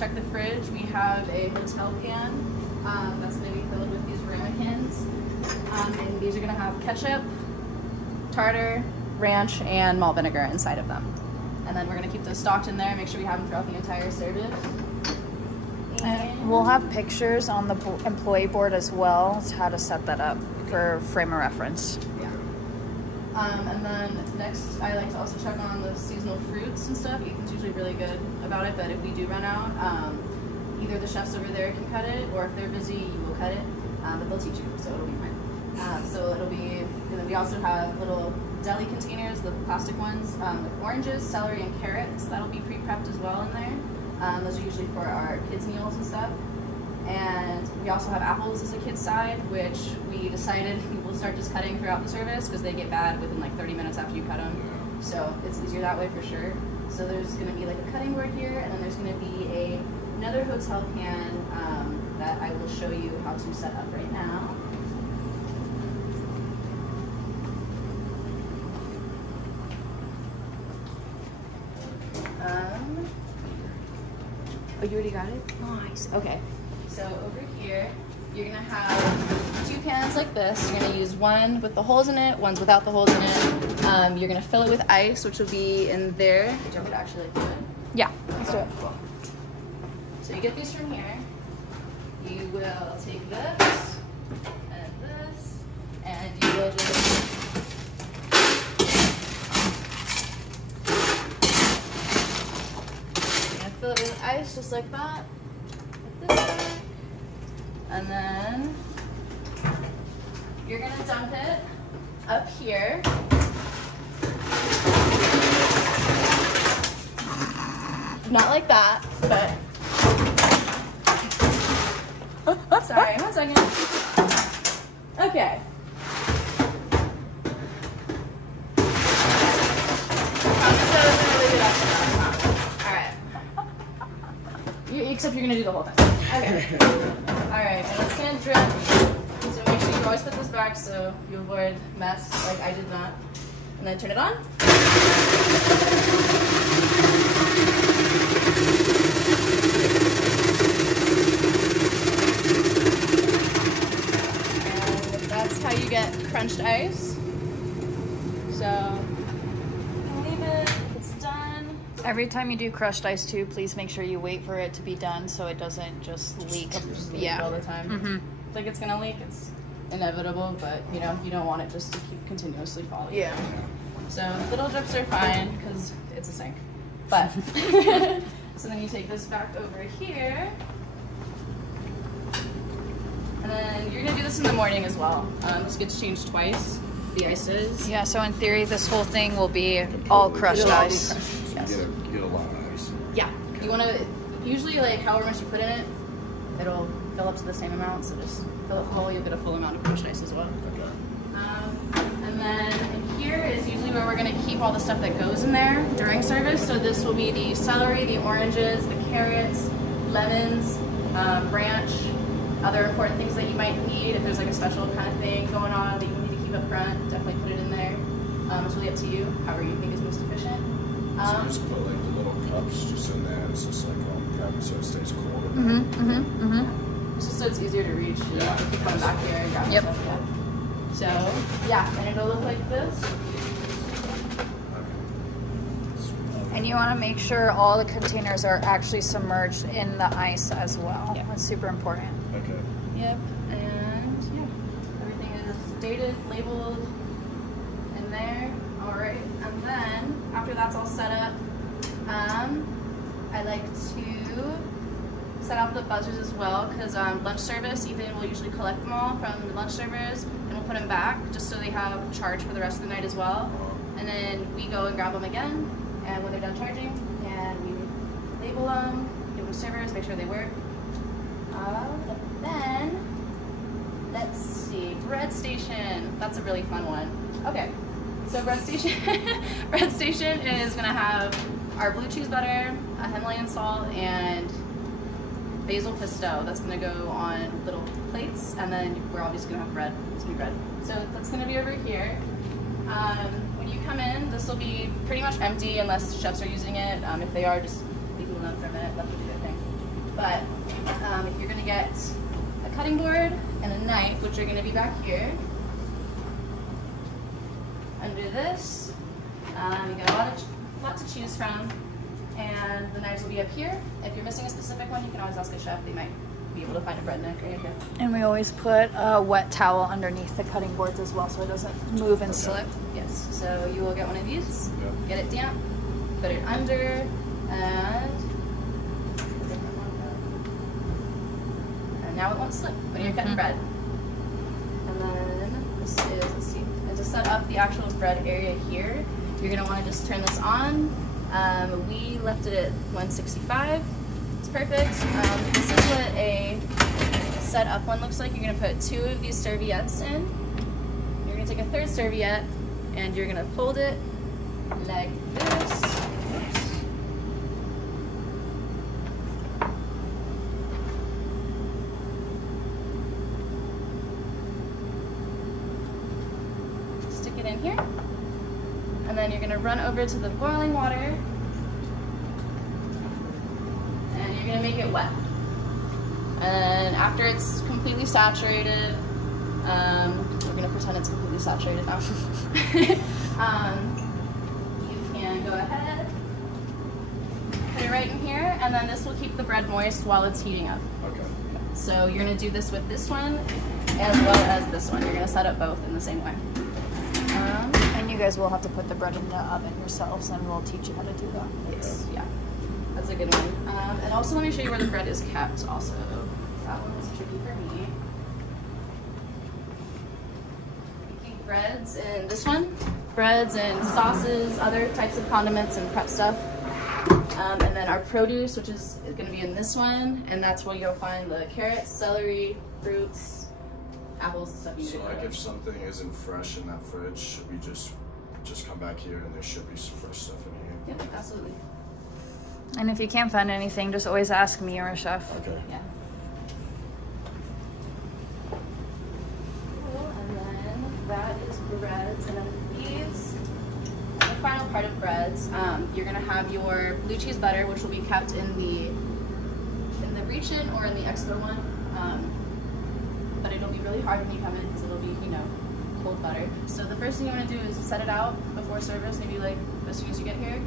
check the fridge. We have a hotel pan that's going to be filled with these ramekins. And these are going to have ketchup, tartar, ranch, and malt vinegar inside of them. And then we're going to keep those stocked in there, make sure we have them throughout the entire service. And we'll have pictures on the employee board as well as how to set that up for frame of reference. Yeah. And then next, I like to also check on the seasonal fruits and stuff. Ethan's usually really good about it, but if we do run out, either the chefs over there can cut it, or if they're busy, you will cut it. But they'll teach you, so it'll be fine. So it'll be, and then we also have little deli containers, the plastic ones, with oranges, celery, and carrots. That'll be pre-prepped as well in there. Those are usually for our kids' meals and stuff. And we also have apples as a kid's side, which we decided we'll start just cutting throughout the service because they get bad within like 30 minutes after you cut them. So it's easier that way for sure. So there's going to be like a cutting board here, and then there's going to be another hotel pan that I will show you how to set up right now. Oh, you already got it? Nice. Okay. So over here, you're gonna have two pans like this. You're gonna use one with the holes in it, one's without the holes in it. You're gonna fill it with ice, which will be in there. Did you want me to actually do it? Yeah, let's do it. Cool. So you get these from here. You will take this, and you will just fill it with ice just like that, like this way. And then you're gonna dump it up here. Not like that, but sorry, 1 second. Okay. Except you're gonna do the whole thing. Okay. Alright, and it's gonna drip. So make sure you always put this back so you avoid mess like I did not. And then turn it on. And that's how you get crunched ice. So leave it. It's done. Every time you do crushed ice too, please make sure you wait for it to be done so it doesn't just leak. Yeah, all the time. Like it's gonna leak. It's inevitable, but you know you don't want it just to keep continuously falling. Yeah. So little drips are fine because it's a sink. But so then you take this back over here, and then you're gonna do this in the morning as well. This gets changed twice. The ice is. Yeah. So in theory, this whole thing will be all crushed ice. Yes. You get a lot of ice. Yeah. You want to usually like however much you put in it, it'll fill up to the same amount. So just fill it full. You'll get a full amount of crushed ice as well. Okay. And then here is usually where we're going to keep all the stuff that goes in there during service. So this will be the celery, the oranges, the carrots, lemons, ranch, other important things that you might need if there's like a special kind of thing going on that you need to keep up front. Definitely put it in there. It's really up to you, however you think is most efficient. So you just put like the little cups just in there. It's just like grab it so it stays cold. It's just so it's easier to reach. You have to keep coming back here and grabbing stuff. Yeah. So yeah, and it'll look like this. And you want to make sure all the containers are actually submerged in the ice as well. Yeah. That's super important. Okay. Yep, and yeah, everything is dated, labeled in there. All right, and then after that's all set up, I like to set out the buzzers as well because lunch service, Ethan will usually collect them all from the lunch servers and we'll put them back just so they have charge for the rest of the night as well. And then we go and grab them again, and when they're done charging, and we label them, give them servers, make sure they work. But then, let's see, bread station. That's a really fun one. Okay, so bread station, bread station is gonna have our blue cheese butter, a Himalayan salt, and basil pesto. That's gonna go on little plates, and then we're obviously gonna have bread. It's gonna be bread. So that's gonna be over here. When you come in, this will be pretty much empty unless chefs are using it. If they are, just leave them alone for a minute. Let them do their thing. But if you're gonna get a cutting board and a knife, which are gonna be back here, under this, you got a lot to choose from, and the knives will be up here. If you're missing a specific one, you can always ask a chef. They might be able to find a bread knife right here. And we always put a wet towel underneath the cutting boards as well, so it doesn't move and slip. Yes, so you will get one of these, Yeah. get it damp, put it under, and now it won't slip when you're cutting bread. And then this is, let's see, and to set up the actual bread area here, you're gonna wanna just turn this on. We left it at 165. It's perfect. This is what a set up one looks like. You're gonna put 2 of these serviettes in. You're gonna take a 3rd serviette and you're gonna fold it like this. Oops. Stick it in here. And then you're gonna run over to the boiling water and you're gonna make it wet. And after it's completely saturated, we're gonna pretend it's completely saturated now. You can go ahead, put it right in here, and then this will keep the bread moist while it's heating up. Okay. So you're gonna do this with this one as well as this one. You're gonna set up both in the same way. And you guys will have to put the bread in the oven yourselves, and we'll teach you how to do that. Yes, yeah, that's a good one. And also let me show you where the bread is kept also. That one was tricky for me. We keep breads in this one. Breads and sauces, other types of condiments and prep stuff. And then our produce, which is gonna be in this one, and that's where you'll find the carrots, celery, fruits, apples, stuff you So need. like if something isn't fresh in that fridge, should we just come back here and there should be some fresh stuff in here? Yep, absolutely. And if you can't find anything, just always ask me or a chef. Okay. Yeah. Cool, and then that is breads, and then these, the final part of breads, you're gonna have your blue cheese butter, which will be kept in the reach-in or in the Expo one. But it'll be really hard when you come in because it'll be, you know, cold butter. So the first thing you want to do is set it out before service, maybe like as soon as you get here,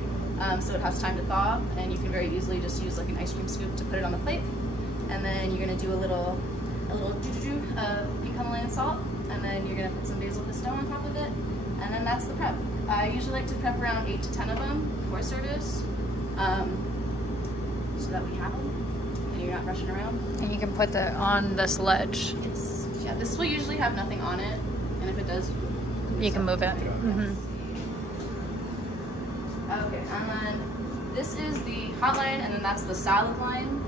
so it has time to thaw, and you can very easily just use like an ice cream scoop to put it on the plate. And then you're gonna do a little pink Himalayan salt, and then you're gonna put some basil pesto on top of it, and then that's the prep. I usually like to prep around 8 to 10 of them before service, so that we have them and you're not rushing around. And you can put that on this ledge. Yes. Yeah, this will usually have nothing on it, and if it does, You can move it. Okay, and then this is the hot line, and then that's the salad line.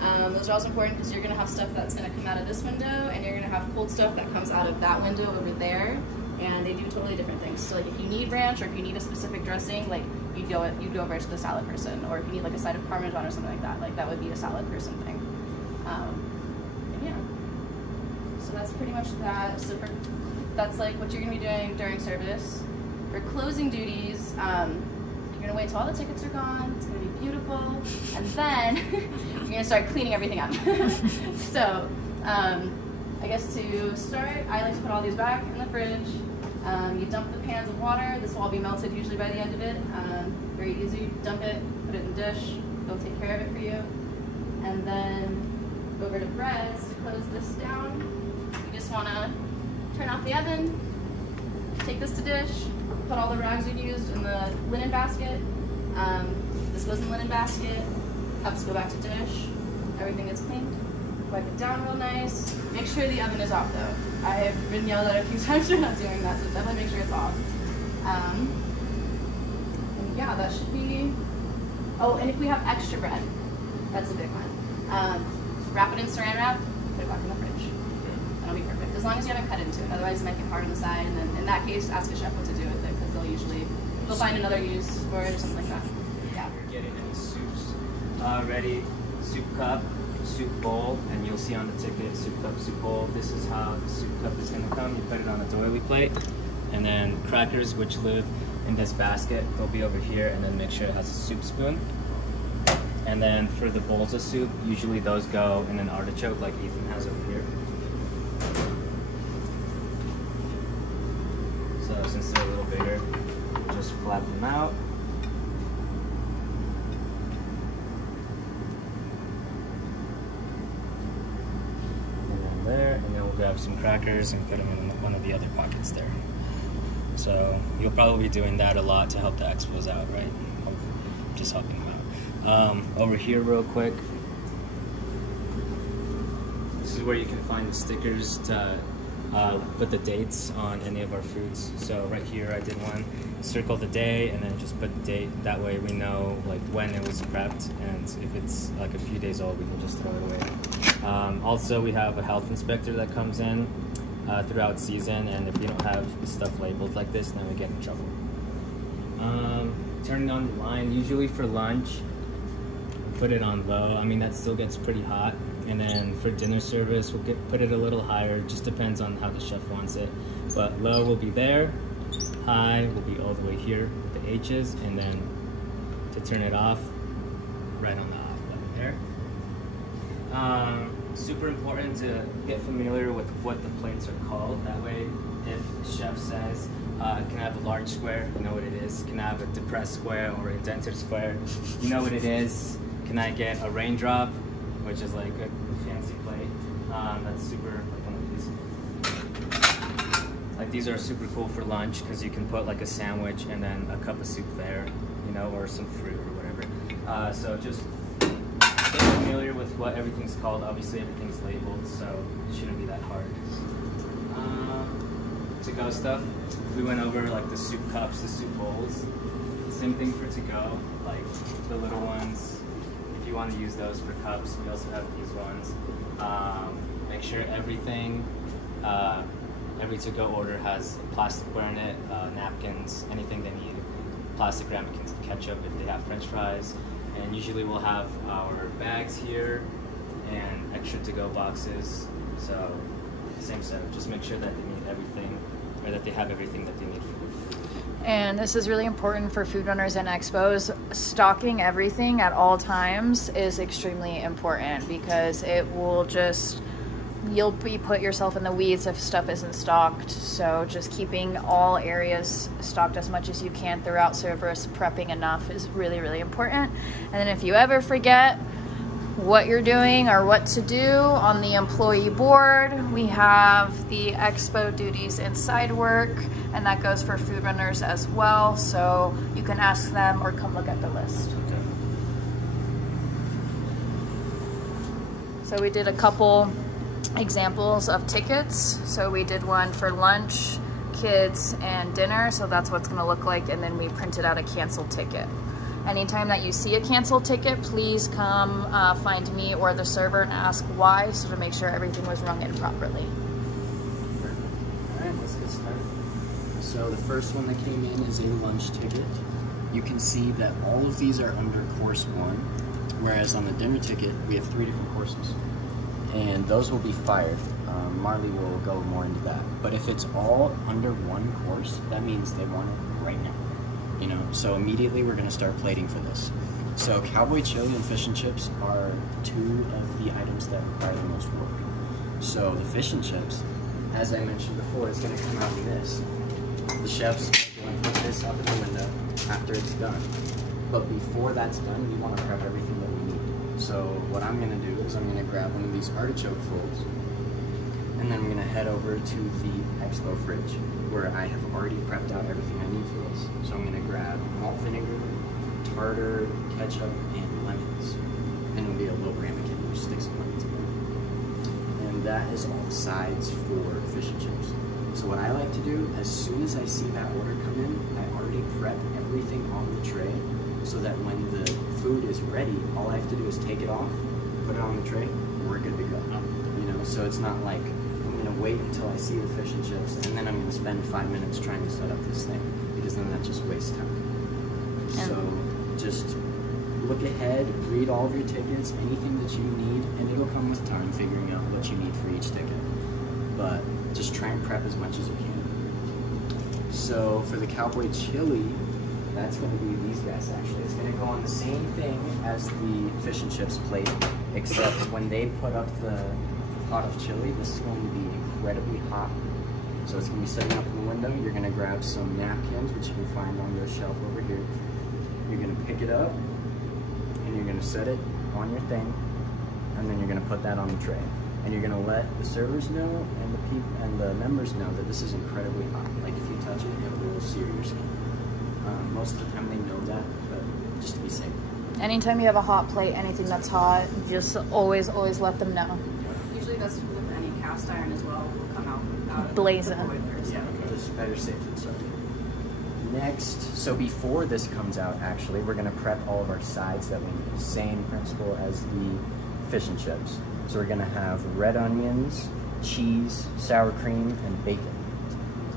Those are also important because you're going to have stuff that's going to come out of this window, and you're going to have cold stuff that comes out of that window over there, and they do totally different things. So like if you need ranch or if you need a specific dressing, like you'd go over to the salad person, or if you need like a side of Parmesan or something like that would be a salad person thing. And yeah, so that's pretty much that. So that's like what you're going to be doing during service. For closing duties, you're gonna wait till all the tickets are gone. It's gonna be beautiful, and then you're gonna start cleaning everything up. So, I guess to start, I like to put all these back in the fridge. You dump the pans of water. This will all be melted usually by the end of it. Very easy. Dump it, put it in the dish. They'll take care of it for you. And then over to breads to close this down. You just wanna turn off the oven. Take this to dish. Put all the rags you've used in the linen basket. This goes in the linen basket. Cups go back to dish. Everything gets cleaned. Wipe it down real nice. Make sure the oven is off though. I have been yelled at a few times for not doing that, so definitely make sure it's off. And yeah, that should be. Oh, and if we have extra bread, that's a big one. Wrap it in saran wrap. Put it back in the fridge. That'll be perfect. As long as you haven't cut into it. Otherwise, it might get hard on the side. And then in that case, ask a chef what to do with it because they'll find another use for it or something like that. Yeah. You're getting any soups ready. Soup cup, soup bowl, and you'll see on the ticket soup cup, soup bowl. This is how the soup cup is going to come. You put it on a doily plate, and then crackers, which live in this basket, they'll be over here, and then make sure it has a soup spoon. And then for the bowls of soup, usually those go in an artichoke like Ethan has over here. So since they're a little bigger, just flap them out. And then there, and then we'll grab some crackers and put them in one of the other pockets there. So you'll probably be doing that a lot to help the expos out, right? Just helping them out. Over here real quick, this is where you can find the stickers to put the dates on any of our foods. So right here I did one, circle the day and then just put the date. That way we know like when it was prepped, and if it's like a few days old we can just throw it away. Also we have a health inspector that comes in throughout season, and if you don't have stuff labeled like this, then we get in trouble. Turning on the line, usually for lunch, put it on low. I mean, that still gets pretty hot. And then for dinner service, we'll put it a little higher. Just depends on how the chef wants it. But low will be there, high will be all the way here with the H's, and then to turn it off, right on the off button there. Super important to get familiar with what the plates are called. That way, if the chef says, can I have a large square? You know what it is. Can I have a depressed square or indented square? You know what it is. Can I get a raindrop, which is like a fancy plate? That's super, like one of these. Like these are super cool for lunch because you can put like a sandwich and then a cup of soup there, you know, or some fruit or whatever. So just get familiar with what everything's called. Obviously everything's labeled, so it shouldn't be that hard. To-go stuff, we went over like the soup cups, the soup bowls. Same thing for to-go, like the little ones. If you want to use those for cups, we also have these ones. Make sure everything, every to-go order has plasticware in it, napkins, anything they need, plastic ramekins of ketchup if they have French fries. And usually we'll have our bags here and extra to-go boxes. So same setup, just make sure that they need everything, or that they have everything that they need for their food. And this is really important for food runners and expos. Stocking everything at all times is extremely important because it will just, you'll put yourself in the weeds if stuff isn't stocked. So just keeping all areas stocked as much as you can throughout service, prepping enough is really, really important. And then if you ever forget what you're doing or what to do on the employee board, we have the expo duties inside work, and that goes for food runners as well. So you can ask them or come look at the list. Okay. So we did a couple examples of tickets. So we did one for lunch, kids, and dinner. So that's what it's gonna look like. And then we printed out a canceled ticket. Anytime that you see a canceled ticket, please come find me or the server and ask why, so to make sure everything was rung in properly. All right, let's get started. So the first one that came in is a lunch ticket. You can see that all of these are under course 1, whereas on the dinner ticket, we have 3 different courses. And those will be fired. Marley will go more into that. But if it's all under 1 course, that means they want it right now. You know, so immediately we're going to start plating for this. So Cowboy Chili and fish and chips are 2 of the items that require the most work. So the fish and chips, as I mentioned before, is going to come out in this. The chefs are going to put this out the window after it's done. But before that's done, we want to prep everything that we need. So what I'm going to do is I'm going to grab one of these artichoke folds, and then I'm going to head over to the Expo fridge, where I have already prepped out everything I need for this. So I'm going to grab malt vinegar, tartar, ketchup, and lemons. And it'll be a little ramekin, which sticks some lemons in there. And that is all the sides for fish and chips. So what I like to do, as soon as I see that order come in, I already prep everything on the tray, so that when the food is ready, all I have to do is take it off, put it on the tray, and we're good to go. You know, so it's not like wait until I see the fish and chips, and then I'm going to spend 5 minutes trying to set up this thing, because then that just wastes time. So just look ahead, read all of your tickets, anything that you need, and it'll come with time figuring out what you need for each ticket. But just try and prep as much as you can. So for the Cowboy Chili, that's going to be these guys actually. It's going to go on the same thing as the fish and chips plate, except when they put up the pot of chili, this is going to be incredibly hot. So it's going to be sitting up in the window. You're going to grab some napkins, which you can find on your shelf over here. You're going to pick it up, and you're going to set it on your thing, and then you're going to put that on the tray. And you're going to let the servers know and the members know that this is incredibly hot. Like if you touch it, it will sear your skin. Most of the time they know that, but just to be safe. Anytime you have a hot plate, anything that's hot, just always let them know. Usually that's with any cast iron as well. Will come out Blazing. Yeah, just better safe than sorry. Next, so before this comes out, actually, we're going to prep all of our sides that we need. Same principle as the fish and chips. So we're going to have red onions, cheese, sour cream, and bacon.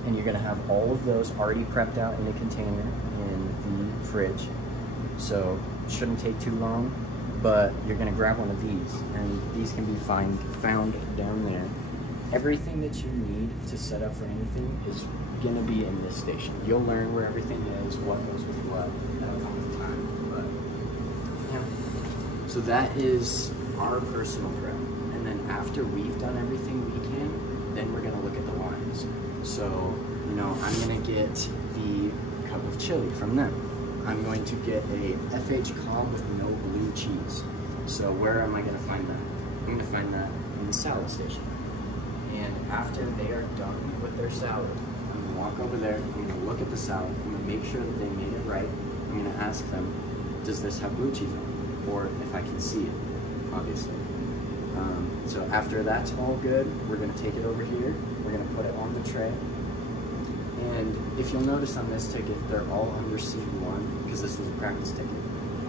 And you're going to have all of those already prepped out in a container in the fridge. So it shouldn't take too long, but you're going to grab one of these, and these can be found down there. Everything that you need to set up for anything is going to be in this station. You'll learn where everything is, what goes with what. That'll come with time. But yeah. So that is our personal prep. And then after we've done everything we can, then we're going to look at the lines. So, you know, I'm going to get the cup of chili from them. I'm going to get a FH Cobb with no blue cheese. So where am I going to find that? I'm going to find that in the salad station. And after they are done with their salad, I'm going to walk over there, I'm going to look at the salad, I'm going to make sure that they made it right. I'm going to ask them, does this have blue cheese on it? Or if I can see it, obviously. So after that's all good, we're going to take it over here, we're going to put it on the tray. And if you'll notice on this ticket, they're all under seat 1, because this is a practice ticket.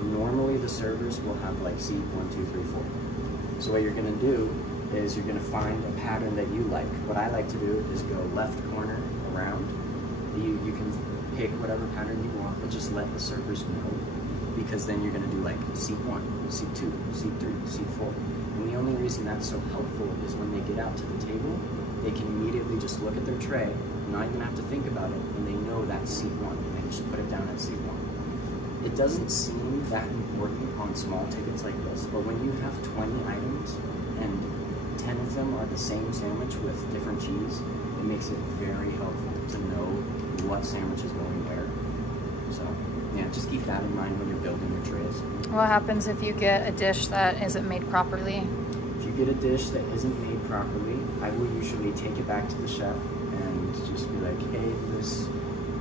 Normally the servers will have like seat 1, 2, 3, 4. So what you're going to do is you're going to find a pattern that you like. What I like to do is go left corner around. You can pick whatever pattern you want, but just let the servers know, because then you're going to do like seat 1, seat 2, seat 3, seat 4. And the only reason that's so helpful is when they get out to the table, they can immediately just look at their tray, not even have to think about it, and they know that's seat 1, and they just put it down at seat 1. It doesn't seem that important on small tickets like this, but when you have 20 items and 10 of them are the same sandwich with different cheese, it makes it very helpful to know what sandwich is going where. So, yeah, just keep that in mind when you're building your trays. What happens if you get a dish that isn't made properly? If you get a dish that isn't made properly, I will usually take it back to the chef and just be like, hey, this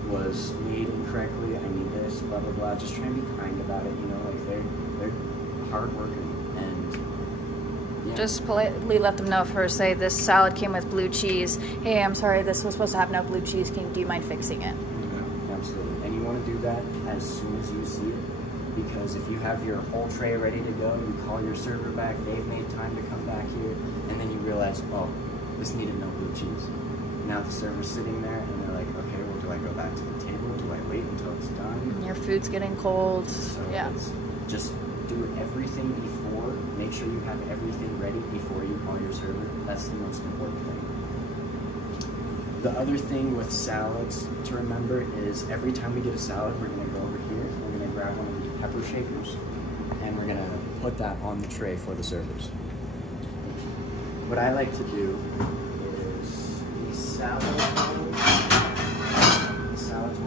was made incorrectly, I need this, blah, blah, blah. Just try and be kind about it, you know, like they're hard working, and yeah. Just politely let them know first, say this salad came with blue cheese. Hey, I'm sorry, this was supposed to have no blue cheese. Do you mind fixing it? Yeah, absolutely. And you want to do that as soon as you see it. Because if you have your whole tray ready to go, you call your server back, they've made time to come back here, and then you realize, oh, this needed no blue cheese. Now the server's sitting there, and they're like, okay, well, do I go back to the table? Do I wait until it's done? Your food's getting cold. So yeah. Just do everything before. Make sure you have everything ready before you call your server. That's the most important thing. The other thing with salads to remember is every time we get a salad, we're going to go over here, we're going to grab one of these pepper shakers, and we're going to put that on the tray for the servers. What I like to do is these salads will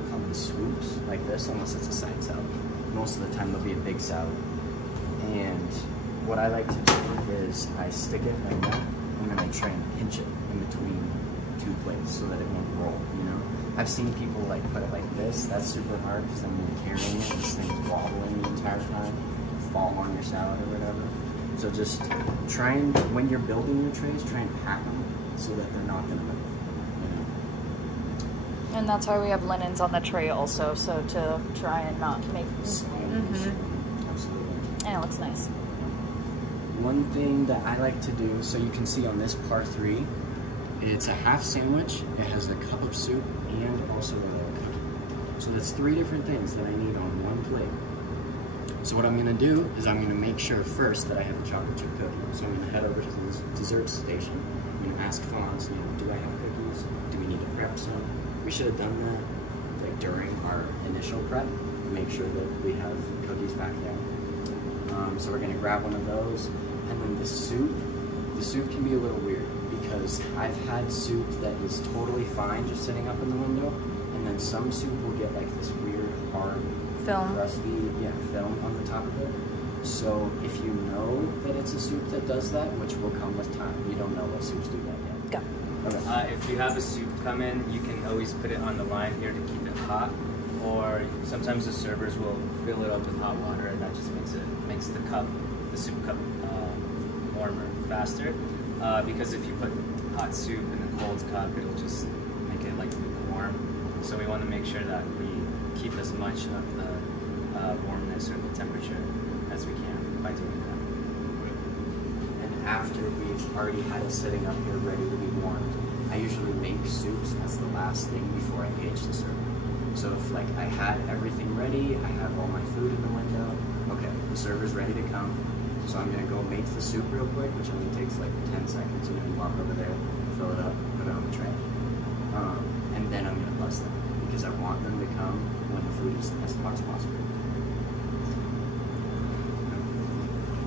come in swoops like this, unless it's a side salad. Most of the time there'll be a big salad. And what I like to do is I stick it like that, and then I try and pinch it in between 2 plates so that it won't roll, you know? I've seen people like put it like this. That's super hard because then when you're carrying it, this thing's wobbling the entire time, fall on your salad or whatever. So just try and, when you're building your trays, try and pack them so that they're not gonna move, you know? And that's why we have linens on the tray also, so to try and not make Absolutely. And it looks nice. One thing that I like to do, so you can see on this par 3, it's a half sandwich, it has a cup of soup, and also a little cup. So that's 3 different things that I need on one plate. So what I'm gonna do is I'm gonna make sure first that I have a chocolate chip cookie. So I'm gonna head over to the dessert station. I'm gonna ask Fonz, you know, do I have cookies? Do we need to prep some? We should have done that like during our initial prep. make sure that we have cookies back there. So we're gonna grab one of those, and then the soup can be a little weird because I've had soup that is totally fine just sitting up in the window, and then some soup will get like this weird hard, Film. crusty, film on the top of it. So if you know that it's a soup that does that, which will come with time, you don't know what soups do that yet. Go. Okay. If you have a soup come in, you can always put it on the line here to keep it hot, or sometimes the servers will fill it up with hot water, and that just makes the soup cup warmer faster. Because if you put hot soup in a cold cup, it'll just make it like lukewarm. So we want to make sure that we keep as much of the warmness or the temperature as we can by doing that. And after we've already had it sitting up here ready to be warmed, I usually make soups as the last thing before I engage the server. So if like I had everything ready, I have all my food in the window, okay, the server's ready to come. So I'm gonna go make the soup real quick, which only takes like 10 seconds. I'm gonna walk over there, fill it up, put it on the tray. And then I'm gonna buzz them because I want them to come when the food is as hot as possible.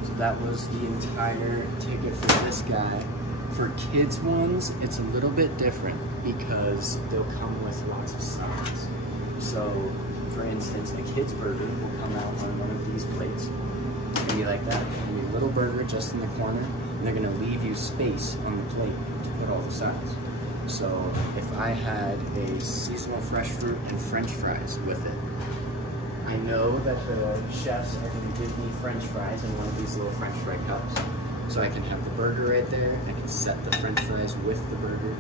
So that was the entire ticket for this guy. For kids ones, it's a little bit different because they'll come with lots of sides. So, for instance, a kid's burger will come out on one of these plates. Maybe like that. Maybe a little burger just in the corner, and they're gonna leave you space on the plate to put all the sides. So, if I had a seasonal fresh fruit and French fries with it, I know that the chefs are gonna give me French fries in one of these little French fry cups. So I can have the burger right there, I can set the French fries with the burger.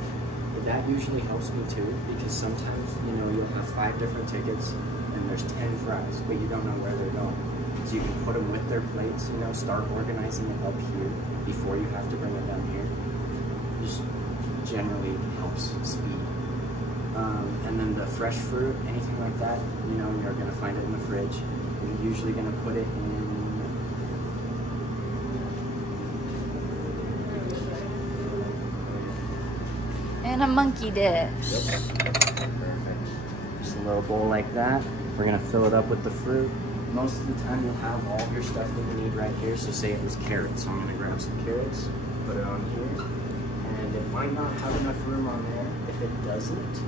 But that usually helps me too, because sometimes, you'll have 5 different tickets and there's 10 fries, but you don't know where they're going. So you can put them with their plates, start organizing it up here before you have to bring it down here. Just generally helps speed. And then the fresh fruit, anything like that, you're gonna find it in the fridge. We're usually gonna put it in A monkey dish. Perfect. Just a little bowl like that. We're gonna fill it up with the fruit. Most of the time you'll have all your stuff that you need right here. So say it was carrots, so I'm gonna grab some carrots, put it on here. And it might not have enough room on there. If it doesn't,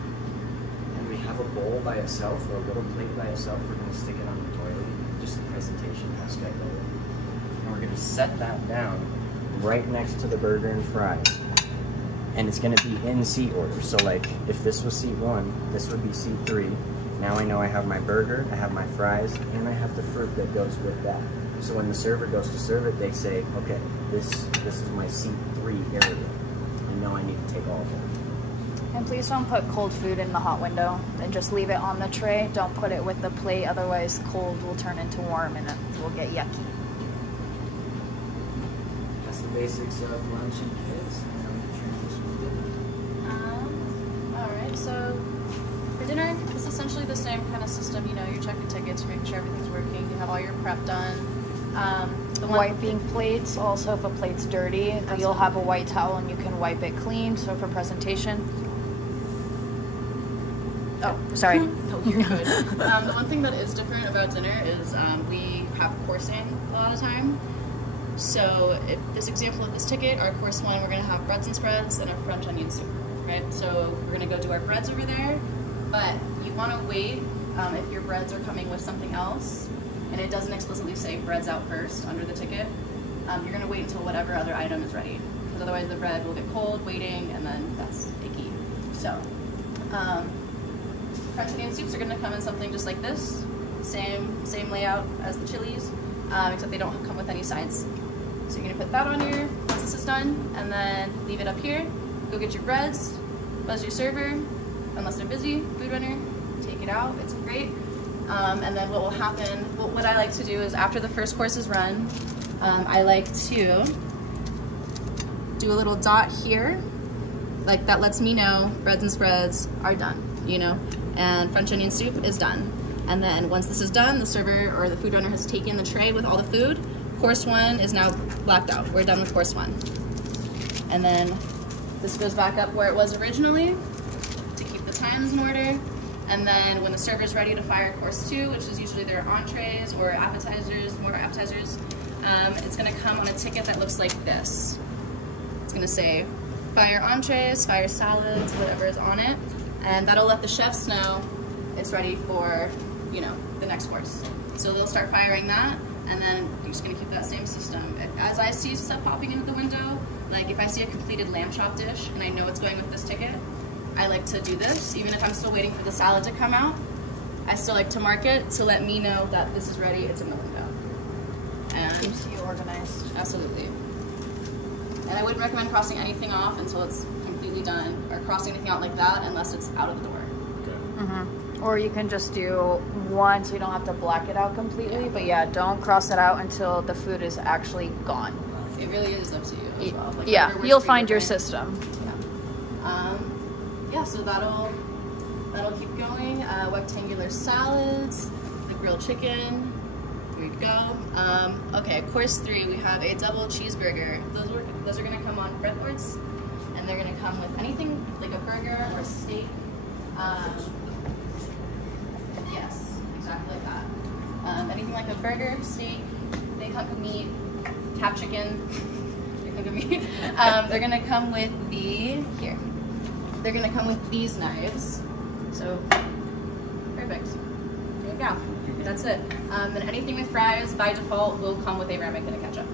and we have a bowl by itself or a little plate by itself, we're gonna stick it on the toilet. Just a presentation aspect of it. And we're gonna set that down right next to the burger and fries. And it's gonna be in seat order. So like, if this was seat 1, this would be seat 3. Now I know I have my burger, I have my fries, and I have the fruit that goes with that. So when the server goes to serve it, they say, okay, this is my seat 3 area. I know I need to take all of it. And please don't put cold food in the hot window. And just leave it on the tray. Don't put it with the plate, otherwise cold will turn into warm and it will get yucky. That's the basics of lunch and kids. Alright, so for dinner, it's essentially the same kind of system. You're checking tickets, you're making sure everything's working, you have all your prep done. Wiping plates, also if a plate's dirty, you'll have a white towel and you can wipe it clean, so for presentation. Oh, sorry. No, you're good. The one thing that is different about dinner is we have coursing a lot of the time. So this example of this ticket, our course 1, we're going to have breads and spreads and a French onion soup, right? So we're going to go do our breads over there, but you want to wait if your breads are coming with something else, and it doesn't explicitly say breads out first under the ticket. You're going to wait until whatever other item is ready, because otherwise the bread will get cold waiting, and then that's icky. So French onion soups are going to come in something just like this, same layout as the chilies, except they don't come with any sides. So you're gonna put that on here once this is done, and then leave it up here. Go get your breads, buzz your server, unless they're busy, food runner, take it out, it's great. And then what will happen, what I like to do is after the first course is run, I like to do a little dot here, like that lets me know breads and spreads are done, and French onion soup is done. And then once this is done, the server or the food runner has taken the tray with all the food. Course 1 is now blacked out. We're done with course 1. And then this goes back up where it was originally to keep the times in order. And then when the server's ready to fire course 2, which is usually their entrees or appetizers, more appetizers, it's gonna come on a ticket that looks like this. It's gonna say fire entrees, fire salads, whatever is on it, and that'll let the chefs know it's ready for, you know, the next course. So they'll start firing that, and then you're just gonna keep that same system. As I see stuff popping into the window, like if I see a completed lamb chop dish and I know it's going with this ticket, I like to do this. Even if I'm still waiting for the salad to come out, I still like to mark it to let me know that this is ready, it's in the window. And Keeps you organized. absolutely. And I wouldn't recommend crossing anything off until it's completely done, or crossing anything out like that unless it's out of the door. Okay. Or you can just do one so you don't have to black it out completely. But yeah, don't cross it out until the food is actually gone. It really is up to you as well. Like, Yeah, whatever works you'll for find your brain. system. Yeah. Yeah, so that'll keep going. Rectangular salads, the grilled chicken. There you go. Okay, course 3, we have a double cheeseburger. Those are gonna come on breadboards, and they're gonna come with anything like a burger or a steak. Yes, exactly like that. Anything like a burger, steak, they come with meat, cap chicken. They come with meat. They're gonna come with here. They're gonna come with these knives. So, perfect. There you go. That's it. And anything with fries by default will come with a ramen and a ketchup.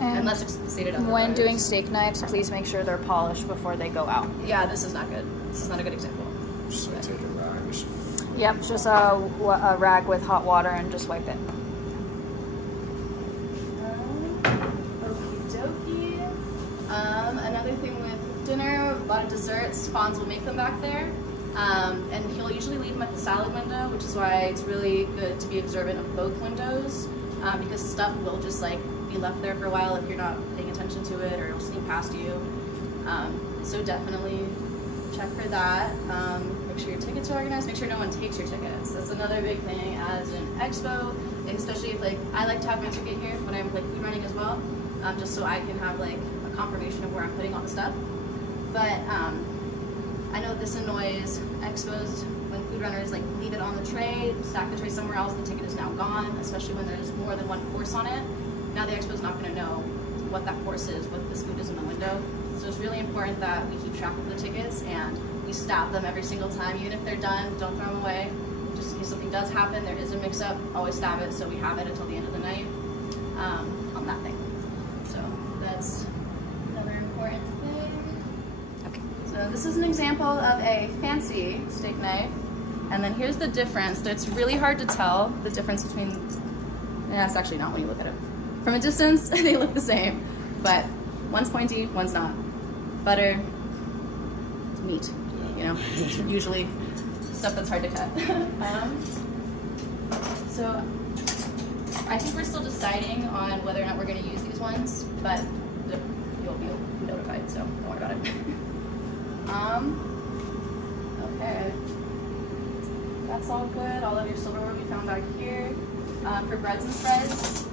And Unless it's stated otherwise. when doing steak knives, please make sure they're polished before they go out. Yeah, this is not good. This is not a good example. Just like take a rag or something. Yep, just a rag with hot water and just wipe it. Okie dokie. Another thing with dinner, a lot of desserts, Fonz will make them back there. And he'll usually leave them at the salad window, which is why it's really good to be observant of both windows, because stuff will just like be left there for a while if you're not paying attention to it, or it'll sneak past you. So definitely check for that. Make sure your tickets are organized. Make sure no one takes your tickets. That's another big thing as an expo, and especially if like I like to have my ticket here when I'm like food running as well, just so I can have like a confirmation of where I'm putting all the stuff. But I know this annoys expos when food runners like leave it on the tray, stack the tray somewhere else, the ticket is now gone, especially when there's more than one course on it. Now the expo's not going to know what that course is, what this food is in the window. So it's really important that we keep track of the tickets and we stab them every single time. Even if they're done, don't throw them away. Just in case something does happen, there is a mix-up, always stab it so we have it until the end of the night on that thing. So that's another important thing. Okay. So this is an example of a fancy steak knife. And then here's the difference. It's really hard to tell the difference between, and that's actually not when you look at it. From a distance, they look the same, but one's pointy, one's not. Butter, meat, you know, usually stuff that's hard to cut. So I think we're still deciding on whether or not we're going to use these ones, but you'll be notified, so don't worry about it. Okay, that's all good. All of your silverware will be found back here. For breads and spreads,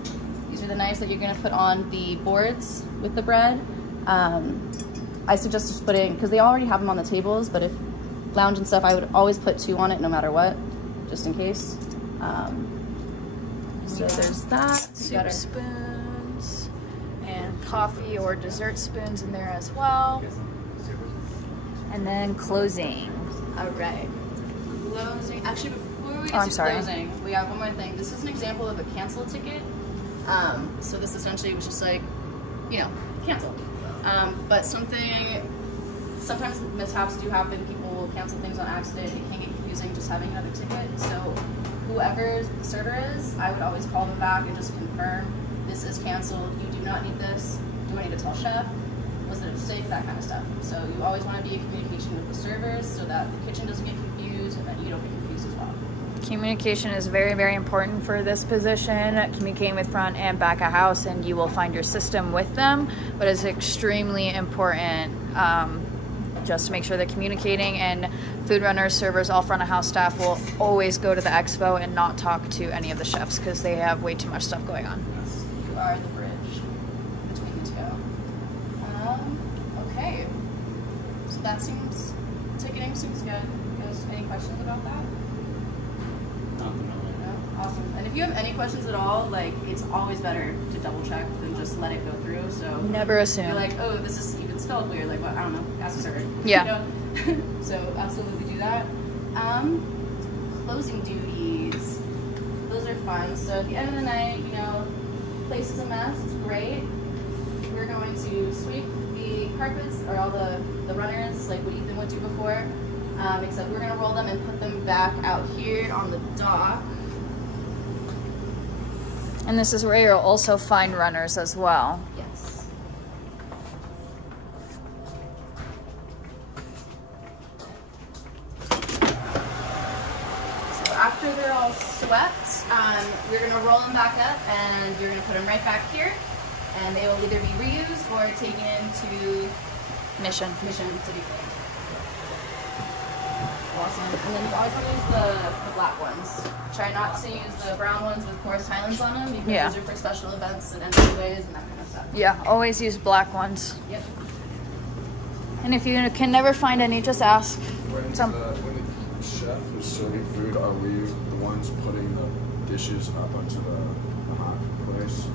these are the knives that you're going to put on the boards with the bread. I suggest just putting, because they already have them on the tables, but if lounge and stuff, I would always put 2 on it no matter what, just in case. So there's that. Soup spoons and coffee or dessert spoons in there as well. And then closing. All right. Closing. Actually, before we get to sorry. closing, we have one more thing. This is an example of a cancel ticket. So this essentially was just like, you know, cancel. But sometimes mishaps do happen. People will cancel things on accident. It can get confusing just having another ticket. So whoever the server is, I would always call them back and just confirm this is canceled. You do not need this. Do I need to tell chef? Was it a mistake? That kind of stuff. So you always want to be in communication with the servers so that the kitchen doesn't get confused and that you don't get confused as well. Communication is very, very important for this position. Communicating with front and back of house, and you will find your system with them. But it's extremely important just to make sure they're communicating. And food runners, servers, all front of house staff will always go to the expo and not talk to any of the chefs because they have way too much stuff going on. You are the bridge between the two. Okay. So that seems ticketing seems good. You guys, any questions about that? Not the moment. No? Awesome. And if you have any questions at all, like, it's always better to double check than just let it go through. So Never assume. you're like, oh, this is even spelled weird. Like, what? I don't know. Ask the server. Yeah. You know? So absolutely do that. Closing duties. Those are fun. So at the end of the night, you know, place is a mess. It's great. We're going to sweep the carpets or all the runners, like what Ethan would do before. Except we're gonna roll them and put them back out here on the dock. And this is where you'll also find runners as well. Yes. So after they're all swept, we're gonna roll them back up and you're gonna put them right back here. And they will either be reused or taken to Mission. mission to be cleaned. Awesome. And then you always want to use the black ones. Try not to use the brown ones with Forest Highlands on them because Yeah. those are for special events and entryways and that kind of stuff. Yeah, always use black ones. Yep. And if you can never find any, just ask. When the chef is serving food, are we the ones putting the dishes up onto the hot place?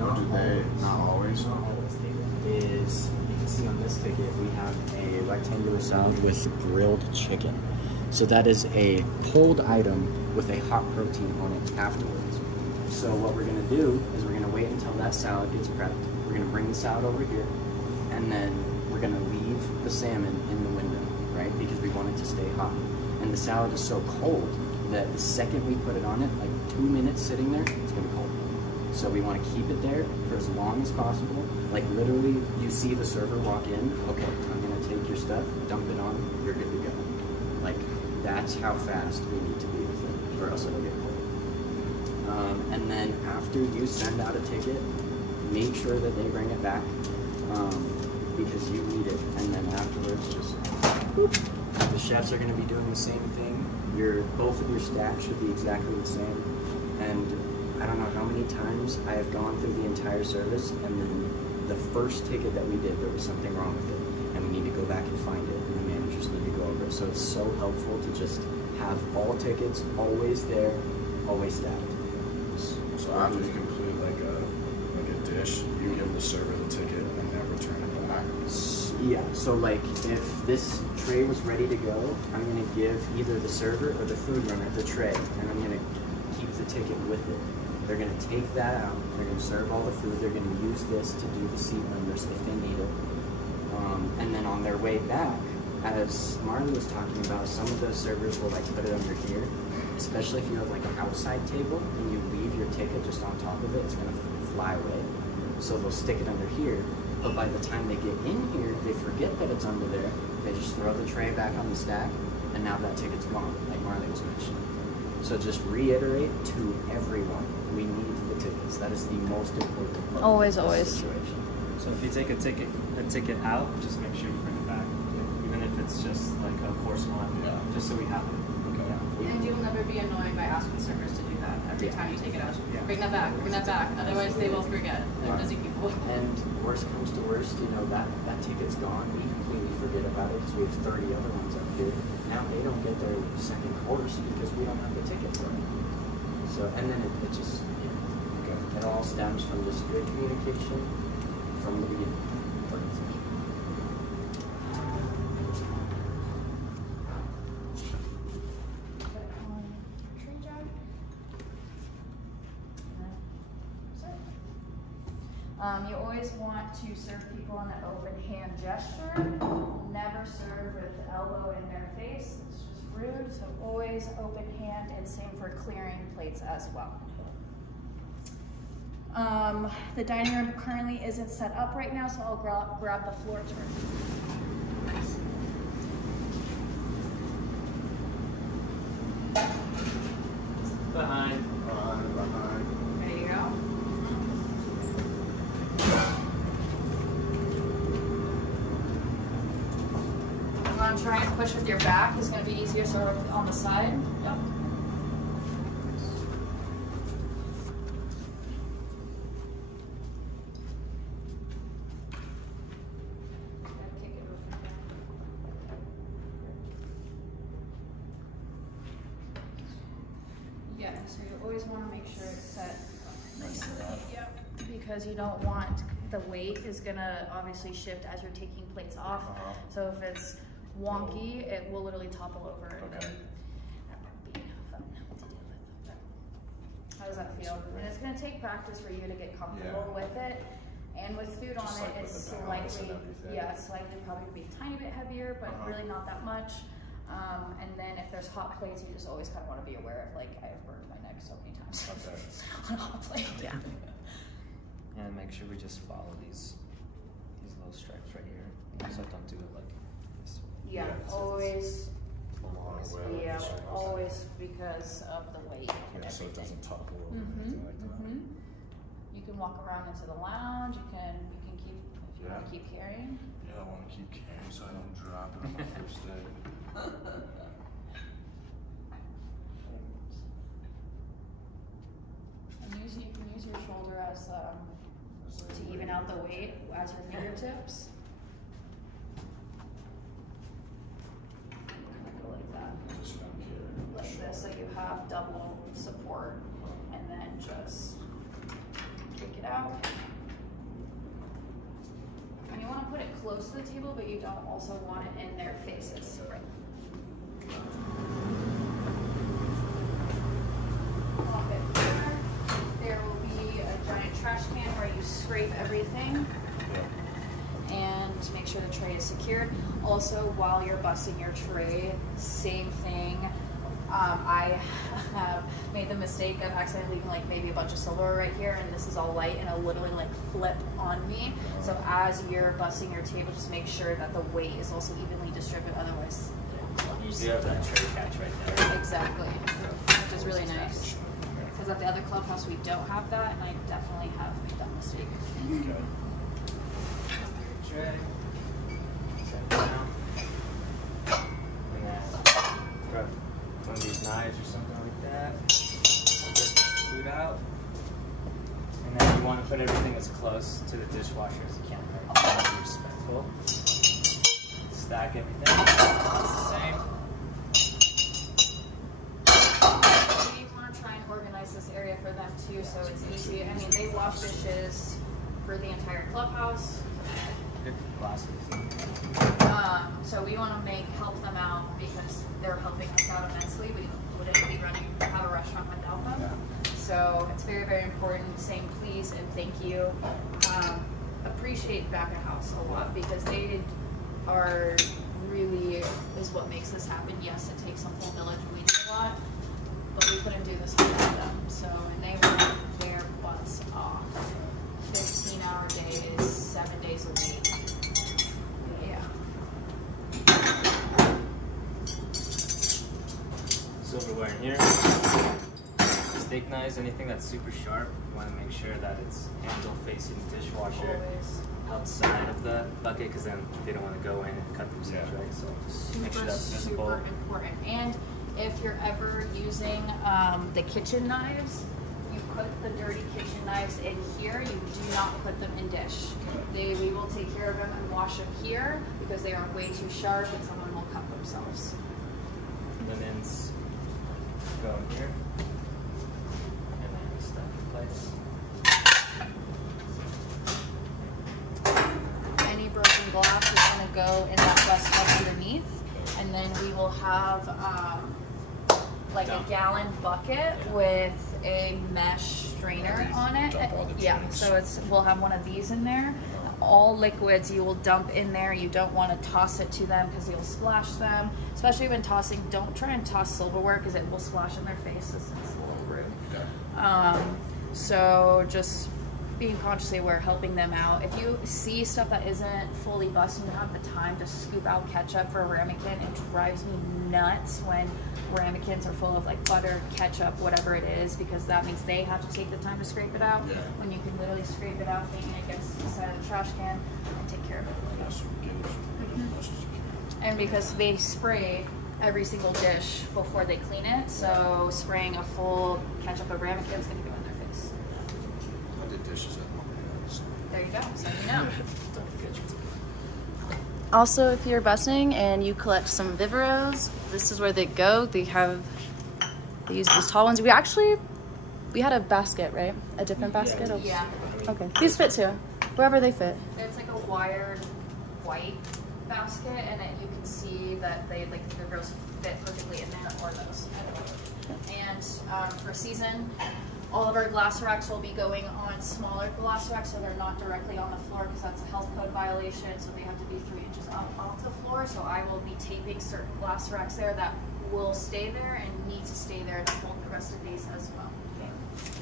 Or do they? Not always. Not always. It is, you can see on this ticket, we have a rectangular salad with grilled chicken. So that is a pulled item with a hot protein on it afterwards. So what we're gonna do is we're gonna wait until that salad gets prepped. We're gonna bring the salad over here, and then we're gonna leave the salmon in the window, right? Because we want it to stay hot. And the salad is so cold that the second we put it on it, like 2 minutes sitting there, it's gonna be cold. So we want to keep it there for as long as possible. Like literally, you see the server walk in, okay, I'm gonna take your stuff, dump it on, you're good to go. Like, that's how fast we need to be with it, or else it'll get cold. And then after you send out a ticket, make sure that they bring it back, because you need it. And then afterwards, just whoop. The chefs are gonna be doing the same thing. Both of your stacks should be exactly the same. And I don't know how many times I have gone through the entire service, and then the first ticket that we did, there was something wrong with it, and we need to go back and find it, and the managers need to go over it. So it's so helpful to just have all tickets always there, always stacked. So after you complete like a dish, you give the server the ticket and then return it back. Yeah, so like if this tray was ready to go, I'm gonna give either the server or the food runner the tray, and I'm gonna keep the ticket with it. They're going to take that out, they're going to serve all the food, they're going to use this to do the seat numbers if they need it. And then on their way back, as Marley was talking about, some of those servers will like put it under here, especially if you have like an outside table and you leave your ticket just on top of it, it's going to fly away. So they'll stick it under here, but by the time they get in here, they forget that it's under there, they just throw the tray back on the stack, and now that ticket's gone, like Marley was mentioning. So just reiterate to everyone, we need the tickets. That is the most important part Always, of this always. situation. So if you take a ticket out, just make sure you bring it back, even if it's just like a course one, just so we have it. Okay. And you will never be annoyed by asking servers to do that every time you take it out. Bring that back, bring that back. Otherwise they will forget. They're busy people. And worst comes to worst, you know, that ticket's gone. We completely forget about it because we have 30 other ones up here. Now they don't get their second course because we don't have the ticket for it. So, and then it just, it all stems from just good communication from the beginning. You always want to serve people in an open hand gesture. Never serve with the elbow in their face. It's just rude. So always open hand, and same for clearing plates as well. The dining room currently isn't set up right now, so I'll grab the floor turn. Behind. There you go. I'm going to try and push with your back. It's going to be easier sort of on the side. Yep. always want to make sure it's set nicely up. Yep. Because you don't want the weight is gonna obviously shift as you're taking plates off. So if it's wonky, it will literally topple over. And then that might be fun to deal with. How does that feel? And it's gonna take practice for you to get comfortable with it. And with food on it, it's slightly, slightly probably be a tiny bit heavier, but really not that much. And then if there's hot plates, you just always kind of want to be aware of, like, I've burned my neck so many times on a hot plate. Yeah. And make sure we just follow these little stripes right here. So don't do it like this. Yeah, always. Always because of the weight. Yeah, so it doesn't topple over or anything like that. You can walk around into the lounge. You can keep if you want to keep carrying. Yeah, I want to keep carrying so I don't drop it on my first day. And you can use your shoulder as to even out the weight as your fingertips. Kind of go like that. Just don't care. Like this, so you have double support, and then just take it out. And you want to put it close to the table, but you don't also want it in their faces. Right. Pop it here. There will be a giant trash can where you scrape everything. And make sure the tray is secured. Also, while you're busting your tray, same thing. I have made the mistake of accidentally leaving like maybe a bunch of silverware right here, and this is all light, and it'll literally like flip on me. So as you're busting your table, just make sure that the weight is also evenly distributed. Otherwise, you do have that tray catch right there. Exactly, which is really nice. Because at the other clubhouse we don't have that, and I definitely have made that mistake. Okay. Tray. Set it down. And then grab one of these knives or something like that. Get the food out. And then you want to put everything as close to the dishwasher as you can. Right? Be respectful. Stack everything. It's the same. We want to try and organize this area for them too, so it's easy. I mean, they wash dishes for the entire clubhouse. Good glasses. So we want to help them out because they're helping us out immensely. We wouldn't have a restaurant without them. Yeah. So it's very, very important saying please and thank you. Appreciate back of house a lot because they are really is what makes this happen. Yes, it takes a full village. We do a lot, but we couldn't do this without them. So, and they work their butts off. 15-hour days, 7 days a week. Yeah. Silverware in here. Steak knives, anything that's super sharp, you want to make sure that it's handle facing the dishwasher. Always. Outside of the bucket, because then they don't want to go in and cut themselves, right? So make sure that's visible. Super important. And if you're ever using the kitchen knives, you put the dirty kitchen knives in here. You do not put them in dish. We will take care of them and wash them here because they are way too sharp and someone will cut themselves. Linens go in here, and then stuff in place. Any broken glass is going to go in that dust tub underneath, and then we will have like a gallon bucket with a mesh strainer on it. Yeah, so we'll have one of these in there. All liquids you will dump in there. You don't want to toss it to them because you'll splash them. Especially when tossing, don't try and toss silverware because it will splash in their faces. It's a little rude. Okay. So just being consciously aware, helping them out. If you see stuff that isn't fully busted and you have the time to scoop out ketchup for a ramekin, it drives me nuts when ramekins are full of like butter, ketchup, whatever it is, because that means they have to take the time to scrape it out. Yeah. When you can literally scrape it out, hang it against the side of the trash can, and take care of it. Yes, get it as much as you can. And because they spray every single dish before they clean it, so spraying a full ketchup of ramekin is going to go in their face. I did dishes at my house. There you go, so you know. Don't forget you. Also, if you're busing and you collect some Viveros, this is where they go. They use these tall ones. We actually We had a basket, right? A different basket? Yeah. Okay. These fit too. Wherever they fit. It's like a wired white basket, and then you can see that they like the girls fit perfectly in there, or those. And for season, all of our glass racks will be going on smaller glass racks, so they're not directly on the floor because that's a health code violation. So they have to be 3 inches up off the floor. So I will be taping certain glass racks there that will stay there and need to stay there to hold the rest of these as well.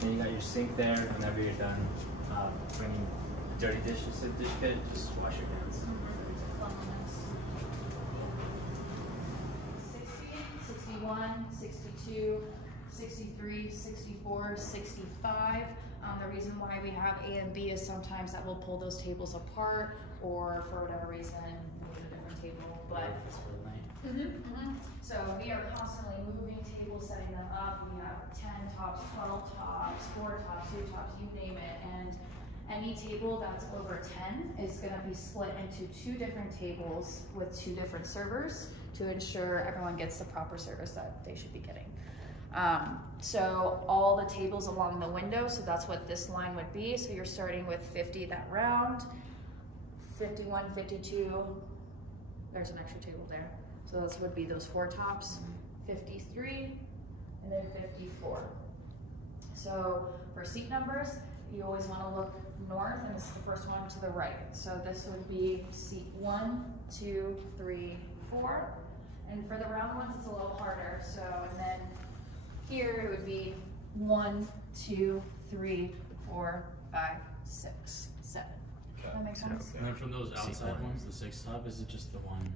And you got your sink there. Whenever you're done bringing dirty dishes to the dish pit, just wash your hands. 60, 61, 62, 63, 64, 65. The reason why we have A and B is sometimes that will pull those tables apart, or for whatever reason, move a different table. But so we are constantly moving tables, setting them up. We have 10 tops, 12 tops, 4 tops, 2 tops, you name it. And any table that's over 10 is going to be split into 2 different tables with 2 different servers to ensure everyone gets the proper service that they should be getting. So all the tables along the window, so that's what this line would be. So you're starting with 50 that round, 51, 52, there's an extra table there. So those would be those 4 tops, 53, and then 54. So for seat numbers, you always want to look north, and this is the first one to the right. So this would be seat 1, 2, 3, 4. And for the round ones, it's a little harder. So, and then here it would be 1, 2, 3, 4, 5, 6, 7. Does that make sense? And then from those outside ones, the 6 top, is it just the one?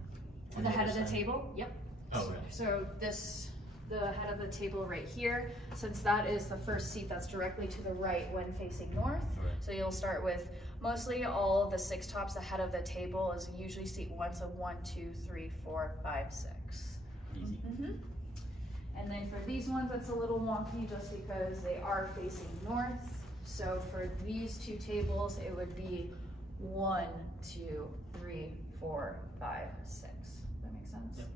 To the head of the table? Yep. Oh, okay. So this, the head of the table right here, since that is the first seat that's directly to the right when facing north. Right. So you'll start with mostly all of the 6 tops. The head of the table is usually seat 1, so 1, 2, 3, 4, 5, 6. Easy. And then for these ones, it's a little wonky just because they are facing north. So for these 2 tables, it would be 1, 2, 3, 4, 5, 6. Does that make sense? Yep.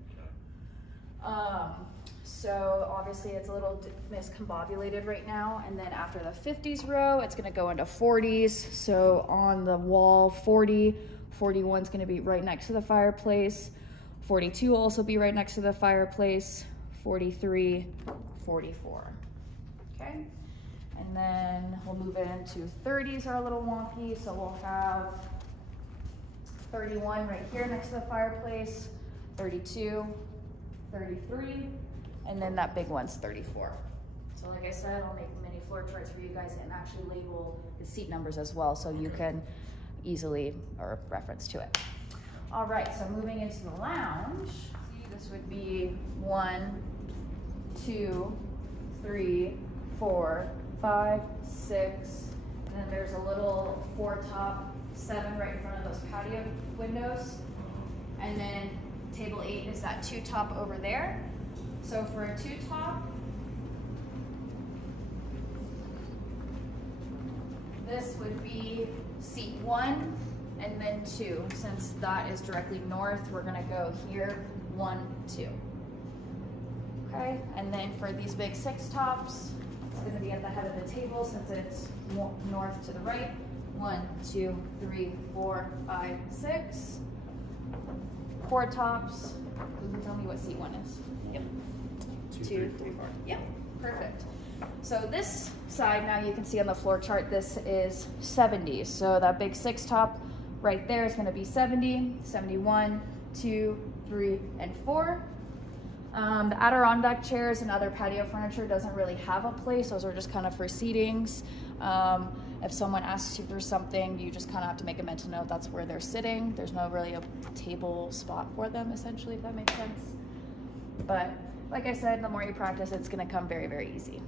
So obviously it's a little miscombobulated right now. And then after the 50s row, it's gonna go into 40s. So on the wall, 40, 41 is gonna be right next to the fireplace. 42 will also be right next to the fireplace. 43, 44, okay? And then we'll move into 30s are a little wonky. So we'll have 31 right here next to the fireplace, 32, 33, and then that big one's 34. So like I said, I'll make mini floor charts for you guys and actually label the seat numbers as well so you can easily, or reference to it. All right, so moving into the lounge, this would be 1, 2, 3, 4, 5, 6, and then there's a little 4 top, 7 right in front of those patio windows. And then table 8 is that 2 top over there. So for a 2 top, this would be seat 1 and then 2. Since that is directly north, we're gonna go here, 1, 2. Okay, and then for these big 6 tops, it's gonna be at the head of the table since it's north to the right. 1, 2, 3, 4, 5, 6. 4 tops. You can tell me what seat 1 is. Yep. 2, 3, 4. Yep. Perfect. So this side now you can see on the floor chart, this is 70. So that big 6 top right there is going to be 70, 71, 2, 3, and 4. The Adirondack chairs and other patio furniture doesn't really have a place. Those are just kind of for seatings. If someone asks you for something, you just kind of have to make a mental note that's where they're sitting. There's no really a table spot for them, essentially, if that makes sense. But like I said, the more you practice, it's going to come very, very easy.